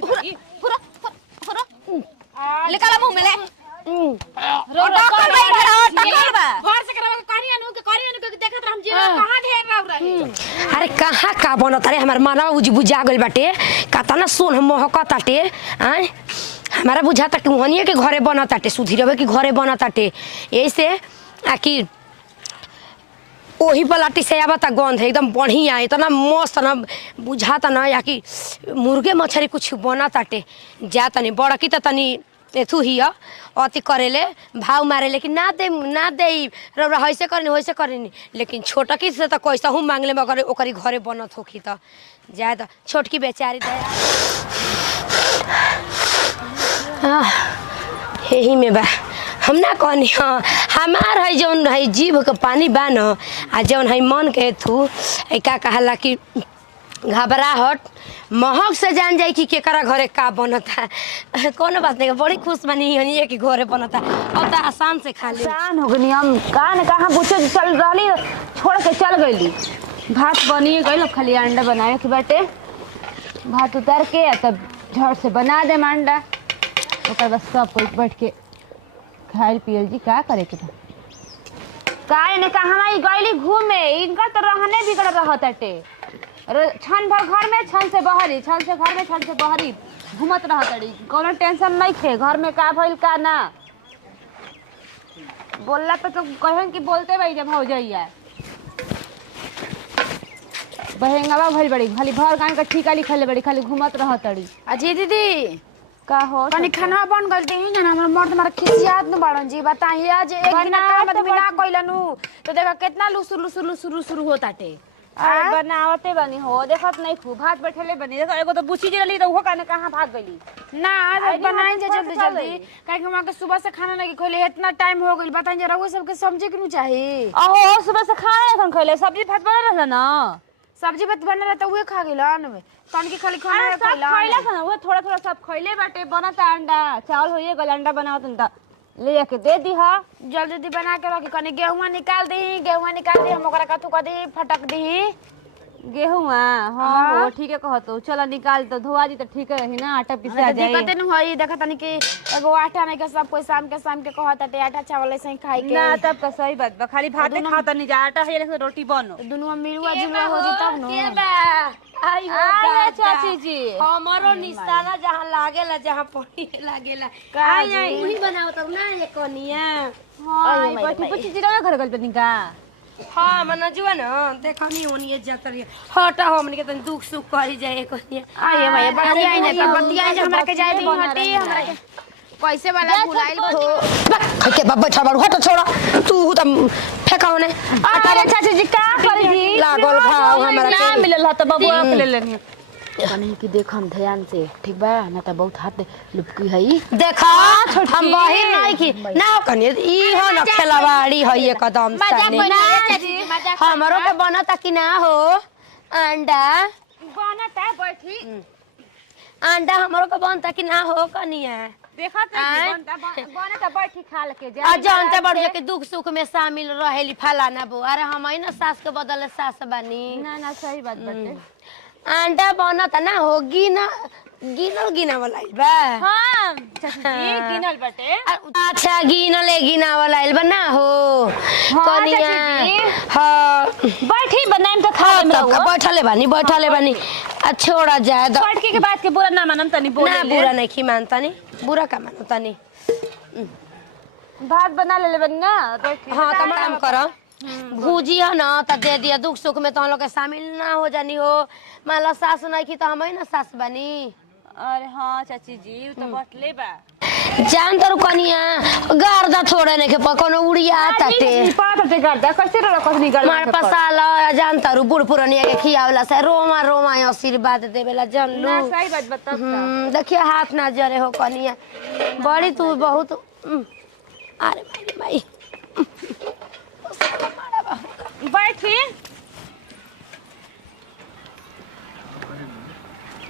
पूरा निकाला मुंह में ले टकल बा घर से करवा करियन के देखत हम जे कहां ढेर रह रही। अरे कहां का बनत रे हमर मानवा बुझा गइल बाटे कतना सोन महकताटे आय हमारा बुझाता कि वहनिए के घरे बनताटे सुधीरवे के घरे बनताटे ऐसे आखिर ओही पलाटी से आवता गंध है एकदम बढ़िया इतना मस्त ना बुझाता ना या कि मुर्गे मछली कुछ बनताटे जा तनी बड़ा की तनी एथु ही अति करेले भाव मारेले कि ना दे रौरा ऐसे करनी लेकिन छोटकी से तो कैसा हूँ मांगले मगर ओकरी घरे बनत होखी तो जाए तो छोटकी बेचारी दया यही में बा हम ना कहनी हाँ हमार है जौन है जीभ के पानी बा न आ जौन है मन के थू का कहला कि घबराहट महक से जान जाई कि केकरा घरे का बनता कोनो बात नहीं बड़ी खुश बनी हनी कि घरे बनता अब तो आसान से खा ले आसान हो गनी हम कहाँ बुझे चल रही छोड़ के चल गईली भात बनी गई खाली अंडा बनावे के बाटे भात उतार के तब झट से बना दे अंडा ओकर बस सब कोई बैठ के खाइल पियल जी का करे के काहे ने कहाँ गईली घूमे इनका तो रहने बिगड़ रहताटे छन भर घर में छन से बहरी छन से घर में छन से बहरी घूमत रहतड़ी कोनो टेंशन नहीं थे घर में का भइल का ना बोलला पे तो कहन कि बोलते भाई जब हो जाइए बहेंगावा भइल बड़ी खाली भर गान का ठीका लिखले बड़ी खाली घूमत रहतड़ी अजी दीदी का हो तनी खाना बन गल दी ना हमर मर्द मार खिसियात न बाड़न जी बताइए आज एक दिन काम आदमी ना कइलनु तो देखा कितना लुसुर होताटे अरे बनावते बनी हो देखत नहीं खूब भात बैठले बनी देखो एगो तो बुची जली तो वो काने कहां भाग गईली ना आज बनाई जे जल्दी काहे कि हमरा के सुबह से खाना नहीं खइले इतना टाइम हो गइल बताई जे रउआ सबके समझे के नु चाही ओहो सुबह से खाना नहीं खइले सब्जी भात बना रहला ना सब्जी भात बना रहा तो उहे खा गेलन तन के खाली खाना खइला था वो थोड़ा सब खइले बाटे बनता अंडा चावल होइए गल अंडा बनावत अंडा ले के दे दी हा जल्दी बना के रखी कनी गेहुआ निकाल दी हम ओकरा कथु क दी फटक दी गेहुआ हां ठीक है कहतो चलो निकाल तो धोआ जी तो ठीक है रही ना आटा पिसा जाए दिक्कत न होई देखा तनी कि एगो आटा नहीं के सब कोई शाम के कहत टे आटा चावल से खाई के ना तब का सही बात बा खाली भात खाता नहीं जा आटा है से रोटी बनो दुनुआ मिलुआ जुलुआ हो जी तब न के बा आई हो चाची जी हमरो निशाना जहां लागेला जहां पड़ी लागेला आई वही बनाओ तब ना ये कोनिया हां बैठी पुची जी रे घर गल पे निका हाँ मना जुआ ना देखनी ओनिए जातर हटा हमनी के तन दुख सुख करी जाए कोनिया आए भाई बतियाई ना त बतियाई जे हमरा के जाए दी हटी हमरा के पैसे वाला बुलाइल हो के बाबा छाबड़ हट छोड़ा तू त फेकाओ ने अरे चाची जी का करी जी लागल भाव हमरा के ना मिलल ह त बबुआ के ले लेनी कनी की देखम ध्यान से ठीक बा ना त बहुत हाथ लुपकी है देखा हम बहिन नहीं की ना कनी ई हो न खेलवाड़ी है एकदम साने हमरो के बनता कि ना हो अंडा बनता बैठी अंडा हमरो के बनता कि ना हो कनिया देखत बनता बैठी खा के जा जानते बड़ के दुख सुख में शामिल रहेली फलाना बो अरे हम ही ना सास के बदले सास बनी ना सही बात बाटे अंडा बनता ना होगी ना गिनल वाला बा हां चाची जी गिनल बाटे अच्छा गिना वाला बा ना हो कनिया हां बैठी बनाएम त खा लेम बैठले बानी आ छोड़ा जाए द बैठ के बात के बुरा ना मानम तनी बोले ना बुरा नहीं की मानता नहीं बुरा का मानता नहीं भात बना ले बनी ना हां त काम करो भूजिया ना त दे दिया दुख सुख में तो हम लोग के शामिल ना हो जानी हो मान लो सास नहीं की तो हम ही ना सास बनी अरे हां चाची जी तो बटले बा जान तर कनिया गर्दा छोड़े ने के कोनो उड़िया ताते पाते गर्दा कैसे रो कसनी गर्दा मार पसाला जान तर बूढ़ पुरानिया के खियावला से रोमा आशीर्वाद देवेला जान लू ना सही बात बता देखिए हाथ ना जरे हो कनिया बड़ी तू बहुत अरे भाई बैठी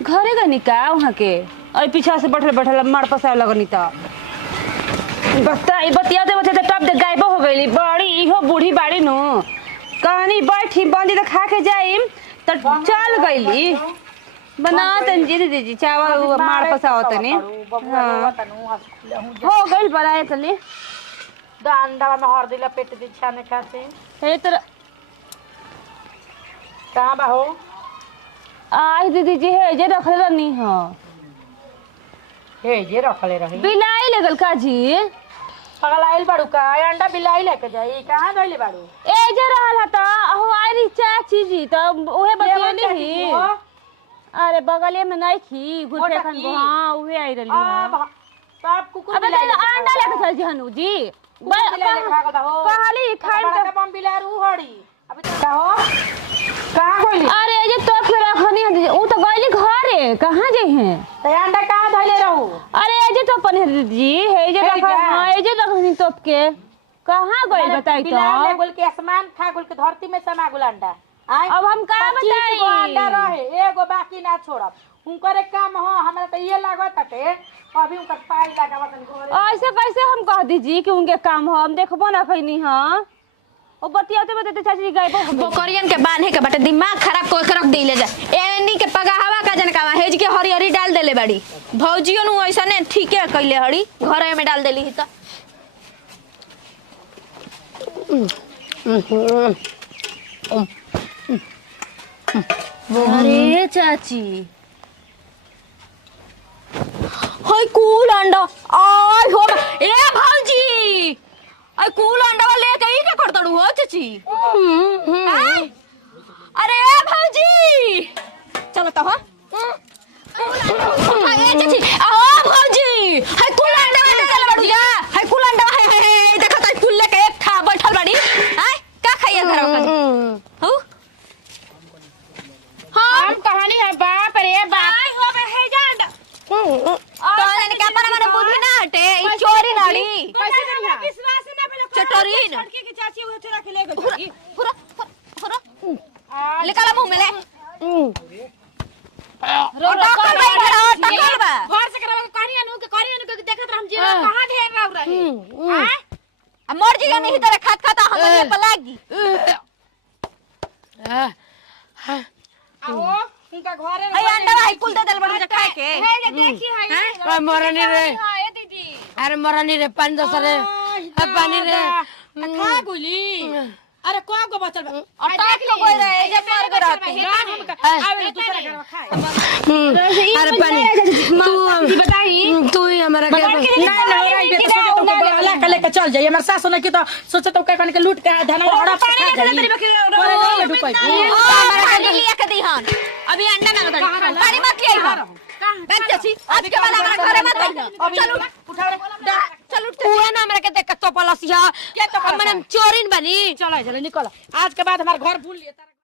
घरे गनी का वहां के और पीछा से बैठल मार पसाव लगनी त बतियाते टप दे गायब हो गईली बड़ी इहो बूढ़ी बाड़ी नु कहानी बैठी बंदी त खा के जाइम त चल गईली बना तंजी दीदी चावल मार पसाओ तनी हो गइल बनाए तनी अंडा में हर दिला पेट दी छाने खाते हे तर कहां बा हो आई दीदी जी है जे रखले रहनी हो हे जे रखले रही बिलाई लगल का जी पगलाइल बाड़ू का अंडा बिलाई लेके जाई कहां धइले बाड़ू ए जे रहल ह त हो आई चाची जी त ओहे बतियनी ही अरे बगले में नहीं खी घुटे खन हां ओहे आई रहली हां सब कुकुर अबे तो अंडा लेके चल जी हनु जी कहली खान का बम बिलारू हड़ी अबे तो हो कहां गइली अरे जे तो फिर रखनी है ऊ तो गइली घरे कहां जे हैं त अंडा कहां धइले रहू अरे जे तो अपन जी हे जे रखा हां ए जे रखनी तोप के कहां गइल बताई तो बिलाले बोल के आसमान खा गोल के धरती में समा गोल अंडा अब हम का बताई अंडा रहे एगो बाकी ना छोड़ब उनकर एक काम हो हमरा तो ये लागत है अभी उनकर पाई लगावत घरे ऐसे कैसे हम कह दीजिए कि उनके काम हो हम देखबो ना खैनी हां ओ बतियाते बतियाते चाची जी गायबो बकरियन के बांधे के बाटे दिमाग खराब कोई के रख देले जा एनी के पगाहवा का जनकावा हेज के हरिहरी डाल देले बाड़ी भौजियो नु ऐसा ने ठीके कइले हड़ी घरे में डाल देली त अरे चाची होय कूल अंडा आय हो ए भौजी आई कूल अंडा लेके ई के करतड़ू हो चाची आय अरे भौजी चलो तो हो ए चाची आ भौजी हाय कूल अंडा ले बड़िया हाय कूल अंडा है देखो त कूल लेके एक ठा बैठल बाड़ी आय का खाइए घर में हो हम कहानी है बाप रे बाप आय हो बे हे जा अंडा तो ने क्या पर माने बुद्धि ना हटे ई चोरी नाड़ी कैसे करिया विश्वास ना पहले चटोरी लड़की की चाची उहे चोरा के ले गई पूरा पूरा निकाला मुंह में ले टक्कर बा घर से करवा कहानी अनु के देखत हम जीवा कहां ढेर रह रही हां अब मर जी नहीं तरह खात खाता हम ये पलागी आओ उनका घरे ए अंडा भाई कुल दे दल बड़ खाए के हे जे देखी है मरनी रे हां ए दीदी अरे मरनी रे पानी दस रे पानी रे खा गुली अरे को बचल अटक तो कोई रहे जे मार के रहते आवे दूसरा घर में खाए अरे पानी बताई तू ही हमारा के ना लेके चल जाइए हमारे सास ने की तो सोचे तो कह के लूट के धन हड़प खा जाई हमरा के लिए के दीहन अभी अंडा ना बता पानी मत ले आई बैठ चाची आज के बाद हमरा घरे मत आई चलो चलो तू ना हमरा के देख तो पलसिया के तो हमने चोरिन बनी चलो निकल आज के बाद हमारे घर भूल लिए